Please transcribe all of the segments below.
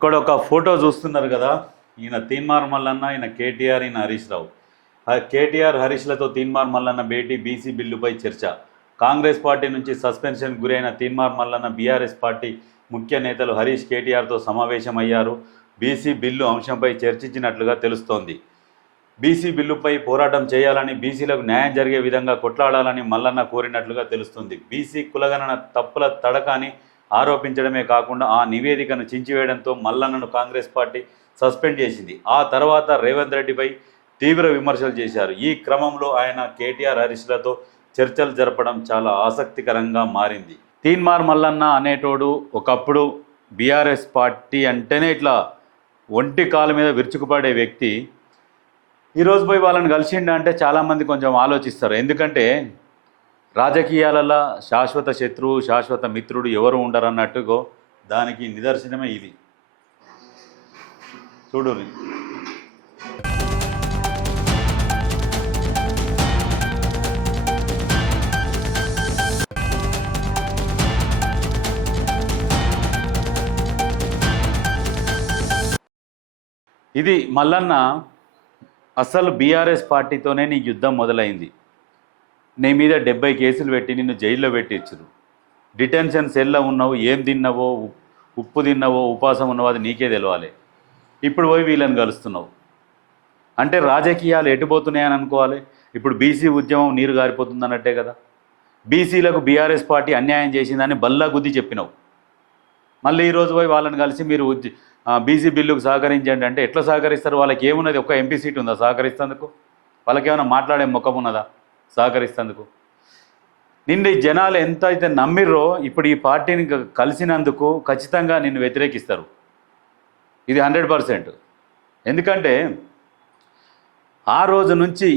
ఇక్కడ ఒక ఫోటో చూస్తున్నారు కదా, ఈయన తీన్మార్ మల్లన్న, ఈయన కేటీఆర్, ఈయన హరీష్ రావు. కేటీఆర్ హరీష్లతో తీన్మార్ మల్లన్న భేటీ, బీసీ బిల్లుపై చర్చ. కాంగ్రెస్ పార్టీ నుంచి సస్పెన్షన్ గురైన తీన్మార్ మల్లన్న బీఆర్ఎస్ పార్టీ ముఖ్య నేతలు హరీష్, కేటీఆర్తో సమావేశమయ్యారు. బీసీ బిల్లు అంశంపై చర్చించినట్లుగా తెలుస్తోంది. బీసీ బిల్లుపై పోరాటం చేయాలని, బీసీలకు న్యాయం జరిగే విధంగా కొట్లాడాలని మల్లన్న కోరినట్లుగా తెలుస్తుంది. బీసీ కులగణన తప్పుల తడకాని ఆరోపించడమే కాకుండా ఆ నివేదికను చించివేయడంతో మల్లన్నను కాంగ్రెస్ పార్టీ సస్పెండ్ చేసింది. ఆ తర్వాత రేవంత్ రెడ్డిపై తీవ్ర విమర్శలు చేశారు. ఈ క్రమంలో ఆయన కేటీఆర్ హరీష్లతో చర్చలు జరపడం చాలా ఆసక్తికరంగా మారింది. తీన్మార్ మల్లన్న అనేటోడు ఒకప్పుడు బీఆర్ఎస్ పార్టీ అంటేనే ఇట్లా ఒంటి కాలు మీద విరుచుకుపడే వ్యక్తి. ఈరోజు పోయి వాళ్ళని కలిసిండ అంటే చాలామంది కొంచెం ఆలోచిస్తారు. ఎందుకంటే రాజకీయాలలో శాశ్వత శత్రువు, శాశ్వత మిత్రుడు ఎవరు ఉండరు అన్నట్టుగో దానికి నిదర్శనమే ఇది. చూడు, ఇది మల్లన్న అసలు బీఆర్ఎస్ పార్టీతోనే నీ యుద్ధం మొదలైంది. నీ మీద 70 కేసులు పెట్టి నిన్ను జైల్లో పెట్టించరు. డిటెన్షన్ సెల్లో ఉన్నావు, ఏం తిన్నావో, ఉప్పు తిన్నావో, ఉపాసం ఉన్నావో అది నీకే తెలవాలి. ఇప్పుడు పోయి వీళ్ళని కలుస్తున్నావు అంటే రాజకీయాలు ఎటుపోతున్నాయని అనుకోవాలి. ఇప్పుడు బీసీ ఉద్యమం నీరు గారిపోతుంది అన్నట్టే కదా. బీసీలకు బీఆర్ఎస్ పార్టీ అన్యాయం చేసిందని బల్లా గుద్ది చెప్పినావు. మళ్ళీ ఈరోజు పోయి వాళ్ళని కలిసి మీరు బీసీ బిల్లుకు సహకరించండి అంటే ఎట్లా సహకరిస్తారు? వాళ్ళకి ఏమున్నది? ఒక్క ఎంపీ సీట్ ఉందా సహకరిస్తేందుకు? వాళ్ళకి ఏమైనా మాట్లాడే ముఖం ఉన్నదా సహకరిస్తేందుకు? నిన్ను జనాలు ఎంత అయితే నమ్మిర్రో ఇప్పుడు ఈ పార్టీని కలిసినందుకు ఖచ్చితంగా నిన్ను వ్యతిరేకిస్తారు. ఇది 100%. ఎందుకంటే ఆ రోజు నుంచి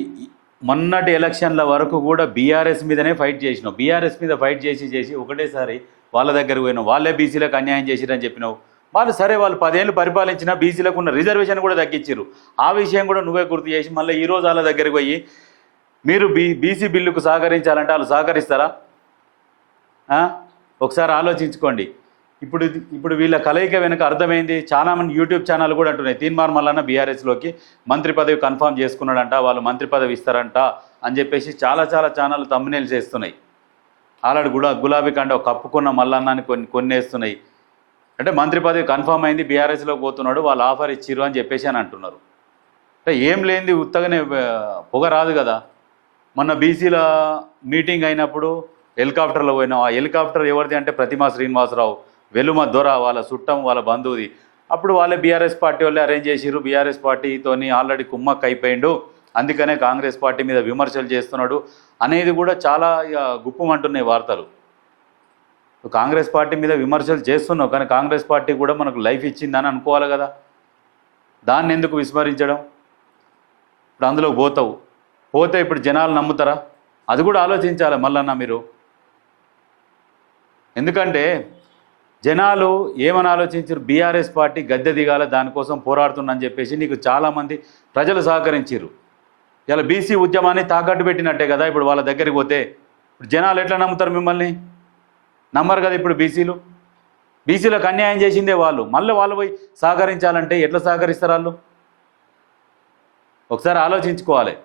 మొన్నటి ఎలక్షన్ల వరకు కూడా బీఆర్ఎస్ మీదనే ఫైట్ చేసినావు. బీఆర్ఎస్ మీద ఫైట్ చేసి ఒకటేసారి వాళ్ళ దగ్గరకు పోయినావు. వాళ్ళే బీసీలకు అన్యాయం చేసిరని చెప్పినావు. వాళ్ళు సరే, వాళ్ళు 10 ఏళ్ళు పరిపాలించినా బీసీలకు ఉన్న రిజర్వేషన్ కూడా తగ్గించారు. ఆ విషయం కూడా నువ్వే గుర్తు చేసి మళ్ళీ ఈరోజు వాళ్ళ దగ్గరికి పోయి మీరు బీసీ బిల్లుకు సహకరించాలంటే వాళ్ళు సహకరిస్తారా? ఒకసారి ఆలోచించుకోండి. ఇప్పుడు వీళ్ళ కలయిక వెనుక అర్థమైంది. చాలామంది యూట్యూబ్ ఛానల్ కూడా అంటున్నాయి తీన్మార్ మల్లన్న బీఆర్ఎస్లోకి మంత్రి పదవి కన్ఫర్మ్ చేసుకున్నాడంట, వాళ్ళు మంత్రి పదవి ఇస్తారంట అని చెప్పేసి చాలా ఛానళ్ళు తమ్మునేలు చేస్తున్నాయి. ఆల్రెడీ గులాబీ కండ కప్పుకున్న మల్లన్నని కొన్ని వేస్తున్నాయి. అంటే మంత్రి పదవి కన్ఫర్మ్ అయింది, బీఆర్ఎస్లోకి పోతున్నాడు, వాళ్ళు ఆఫర్ ఇచ్చిర్రు అని చెప్పేసి అని అంటున్నారు. అంటే ఏం లేనిది ఉత్తగానే పొగ రాదు కదా. మొన్న బీసీల మీటింగ్ అయినప్పుడు హెలికాప్టర్లో పోయినాం. ఆ హెలికాప్టర్ ఎవరిది అంటే ప్రతిమా శ్రీనివాసరావు, వెలుమ దొర, వాళ్ళ చుట్టం, వాళ్ళ బంధువుది. అప్పుడు వాళ్ళే బీఆర్ఎస్ పార్టీ వాళ్ళే అరేంజ్ చేసిర్రు. బీఆర్ఎస్ పార్టీతోని ఆల్రెడీ కుమ్మక్క అయిపోయిండు, అందుకనే కాంగ్రెస్ పార్టీ మీద విమర్శలు చేస్తున్నాడు అనేది కూడా చాలా గుప్పమంటున్నాయి వార్తలు. కాంగ్రెస్ పార్టీ మీద విమర్శలు చేస్తున్నావు, కానీ కాంగ్రెస్ పార్టీ కూడా మనకు లైఫ్ ఇచ్చిందని అనుకోవాలి కదా. దాన్ని ఎందుకు విస్మరించడం? ఇప్పుడు అందులో పోతే ఇప్పుడు జనాలు నమ్ముతారా? అది కూడా ఆలోచించాలి మల్లన్న మీరు. ఎందుకంటే జనాలు ఏమని ఆలోచించారు? బీఆర్ఎస్ పార్టీ గద్దె దిగాల, దానికోసం పోరాడుతుందని చెప్పేసి నీకు చాలామంది ప్రజలు సహకరించారు. ఇలా బీసీ ఉద్యమాన్ని తాకట్టు పెట్టినట్టే కదా. ఇప్పుడు వాళ్ళ దగ్గరికి పోతే ఇప్పుడు జనాలు ఎట్లా నమ్ముతారు మిమ్మల్ని? నమ్మరు కదా. ఇప్పుడు బీసీలకు అన్యాయం చేసిందే వాళ్ళు, మళ్ళీ వాళ్ళు పోయి సహకరించాలంటే ఎట్లా సహకరిస్తారు వాళ్ళు? ఒకసారి ఆలోచించుకోవాలి.